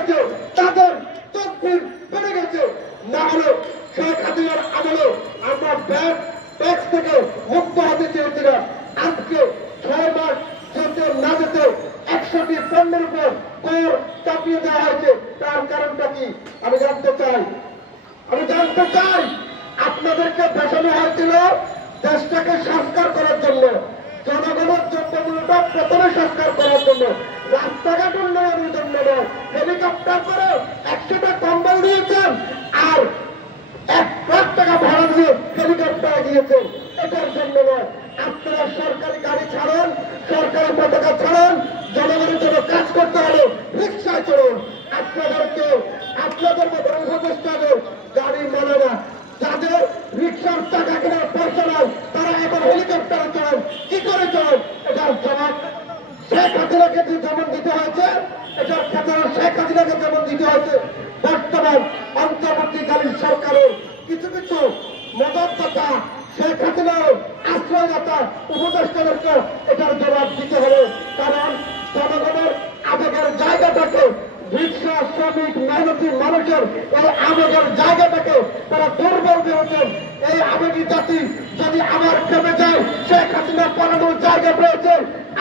গেছে, তাদের তকদির বেড়ে গেছে। না হলে শেখ হাসিনার আমলে আমরা ব্যাংক ট্যাক্স থেকে মুক্ত হতে চেয়েছিলাম। আজকে 6 মাস যেতে না যেতে 100টি পণ্যের উপর কর চাপিয়ে দেওয়া হয়েছে। তার কারণটা কি আমি জানতে চাই। আপনাদেরকে বসানো হয়েছিল দেশটাকে সংস্কার করার জন্য, জনগণের দ্রব্যমূল্যটা প্রথমে সংস্কার করার জন্য, রাস্তাঘাট উন্নয়নের জন্য নয়। হেলিকপ্টার করে 100টা কম্বল দিয়েছেন আর 1 লাখ টাকা ভাড়া দিয়ে হেলিকপ্টারে গিয়েছেন, এটার জন্য নয়। আপনারা সরকারি গাড়ি ছাড়েন, সরকারি পতাকা ছাড়েন, জনগণের জন্য কাজ করতে হলে রিক্সায় চলুন। আপনাদের মতো উপদেষ্টাদের গাড়ি মানে না, যাদের রিক্সার টাকা কেনার পয়সা নাই তারা এখন হেলিকপ্টারে চলেন। কি করে চলেন? এটার জবাব শেখ হাসিনাকে যেমন দিতে হয়েছে, এটার ক্ষেত্রে শেখ হাসিনাকে যেমন দিতে হয়েছে, বর্তমান অন্তর্বর্তীকালীন সরকারের কিছু কিছু মদতদাতা শেখ হাসিনার আশ্রয়দাতা উপদেষ্টাদেরকে এটার জবাব দিতে হবে। কারণ জনগণের আবেগের জায়গাটাকে, রিক্সা শ্রমিক মেহনতি মানুষের এই আবেগের জায়গাটাকে তারা দুর্বল ভেবেছেন। এই আবেগী জাতি যদি আবার থেমে যায়, শেখ হাসিনা পালানোর জায়গা পেয়েছে,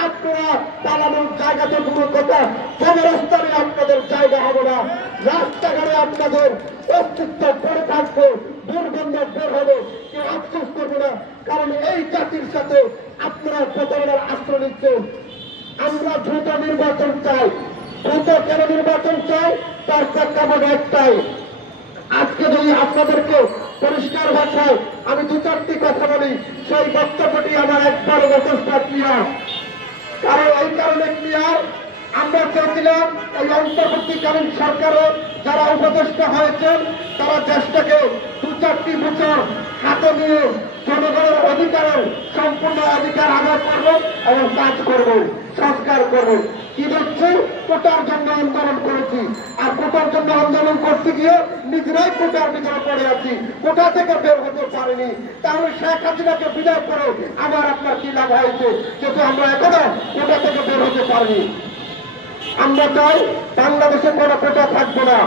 আপনারা পালানোর জায়গাতে কোনো কথা কবরস্থানে আপনাদের জায়গা হবে না। রাস্তাঘাটে আপনাদের অস্তিত্ব পড়ে থাকবে, দুর্গন্ধ বের হবে, কেউ আফসোস করবে না। কারণ এই জাতির সাথে আপনারা প্রতারণার আশ্রয় নিচ্ছেন। আমরা দ্রুত নির্বাচন চাই। দ্রুত কেন নির্বাচন চাই? তার প্রেক্ষাপট একটাই। আজকে যদি আপনাদেরকে পরিষ্কার ভাষায় আমি 2-4টি কথা বলি, সেই বক্তব্যটি আমার একবার যথেষ্ট ক্লিয়ার। কারণ এই কারণে ক্লিয়ার, আমরা চেয়েছিলাম এই অন্তর্বর্তীকালীন সরকারে যারা উপদেষ্টা হয়েছেন তারা দেশটাকে 2-4টি বছর হাতে নিয়ে জনগণের অধিকারের সম্পূর্ণ অধিকার আদায় করবে এবং কাজ করবে, সংস্কার করবে। কি দেখছি? কোটার জন্য আন্দোলন করেছি, আর কোটার জন্য আন্দোলন করতে গিয়ে নিজেরাই কোটার ভিতরে পড়ে আছি, কোটা থেকে বের হতে পারিনি। তাহলে শেখ হাসিনাকে বিদায় করে আমার আপনার কি লাভ হয়েছে, যেহেতু আমরা এখনো কোটা থেকে বের হতে পারিনি। আমরা চাই বাংলাদেশে কোনো কোটা থাকবে না,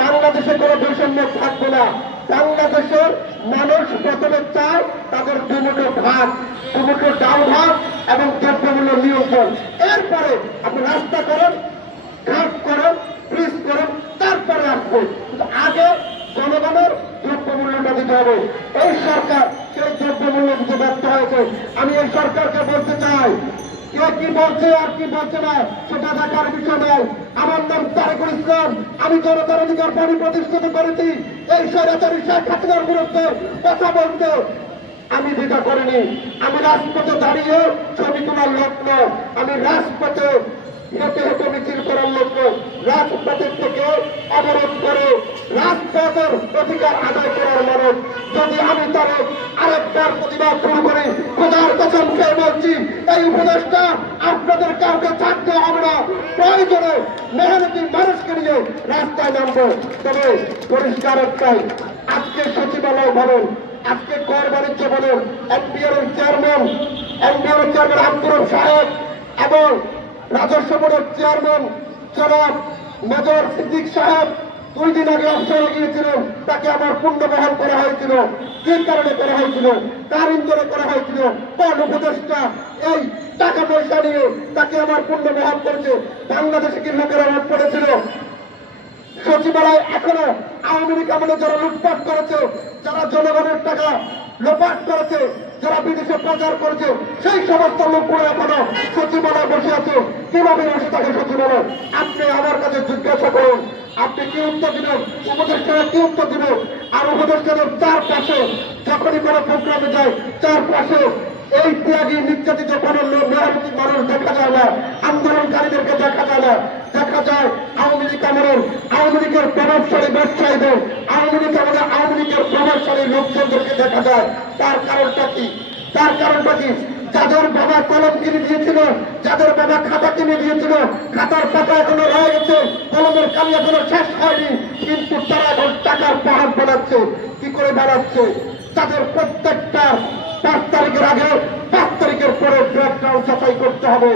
বাংলাদেশে কোনো বৈষম্য থাকবে না। বাংলাদেশের মানুষ প্রথমে চায় তাদের দুমুঠো ভাত, দুমুঠো ডাল ভাত এবং দ্রব্যমূল্য নিয়ন্ত্রণ। এরপরে আপনি রাস্তা করেন, ঘাট করেন, ব্রিজ করেন, তারপরে আসবে। কিন্তু আগে জনগণের দ্রব্যমূল্যটা দিতে হবে। এই সরকার সেই দ্রব্যমূল্য দিতে ব্যর্থ হয়েছে। আমি এই সরকারকে বলতে চাই, কে কি বলছে আর কি বলছে না সেটা দেখার বিষয় নয়। আমার নাম তারেকুল ইসলাম, আমি জনতার অধিকার পার্টি প্রতিষ্ঠিত করেছি। এই স্বৈরাচারী শেখ হাসিনার বিরুদ্ধে কথা বলতে আমি দ্বিধা করিনি। আমি রাজপথে দাঁড়িয়ে ছবি তোলার লোক নয়, আমি রাজপথে হেঁটে হেঁটে মিছিল করার লোক নয়। রাজপথের থেকে অবরোধ করে রাজপথের অধিকার আদায় করার মানুষ। যদি আমি তার আরেকবার প্রতিবাদ শুরু করি, খোদার কসম খেয়ে বলছি, এই উপদেশটা আপনাদের কাউকে থাকতে হবে না। প্রয়োজনে মেহনতি মানুষকে নিয়ে রাস্তায় নামবো। তবে পরিষ্কার একটাই, আজকে সচিবালয় বলেন, আজকে কর বাণিজ্য বলেন, এনপিআর চেয়ারম্যান আব্দুর রব সাহেব এবং রাজস্ব বোর্ডের চেয়ারম্যান জনাব মেজর সিদ্দিক সাহেব 2 দিন আগে অবসরে গিয়েছিলেন। তাকে আবার পুনর্বহাল করা হয়েছিল। কি কারণে করা হয়েছিল? কার ইন্ধনে করা হয়েছিল? কোন উপদেষ্টা এই টাকা পয়সা নিয়ে তাকে আবার পুনর্বহাল করেছে? বাংলাদেশে কি লোকের অভাব পড়েছিল? সচিবালয় এখনো আওয়ামী লীগ আমলে যারা লুটপাট করেছে, যারা জনগণের টাকা লোপাট করেছে, যারা বিদেশে প্রচার করেছে, সেই সমস্ত লোকগুলো এখনো সচিবালয় বসে আছে। কিভাবে বসে থাকে সচিবালয়? আপনি আমার কাছে জিজ্ঞাসা করুন, আপনি কি উত্তর দিবেন? উপদেষ্টারা কি উত্তর দিবে? আর উপদেষ্টাদের চারপাশে যখনই কোনো প্রোগ্রামে যায়, চারপাশে এই ত্যাগী নির্যাতিত কোনো মেহনতি মানুষ দেখা যায় না, আন্দোলনকারীদেরকে দেখা যায় না। দেখা যায় আওয়ামী লীগ আমলের আওয়ামী লীগের প্রভাবশালী ব্যবসায়ীদের, আওয়ামী লীগ আমলের আওয়ামী লীগের প্রভাবশালী লোকজনদেরকে দেখা যায়। তার কারণটা কি? তার কারণটা কি? যাদের বাবা কলম কিনে দিয়েছিল, যাদের বাবা খাতা কিনে দিয়েছিল, খাতার পাতা এখনো রয়ে গেছে, কলমের কালি এখনো শেষ হয়নি, কিন্তু তারা এখন টাকার পাহাড় বানাচ্ছে। কি করে বানাচ্ছে? তাদের প্রত্যেকটা 5 তারিখের আগে 5 তারিখের পরে ব্যাকগ্রাউন্ড সাফাই করতে হবে।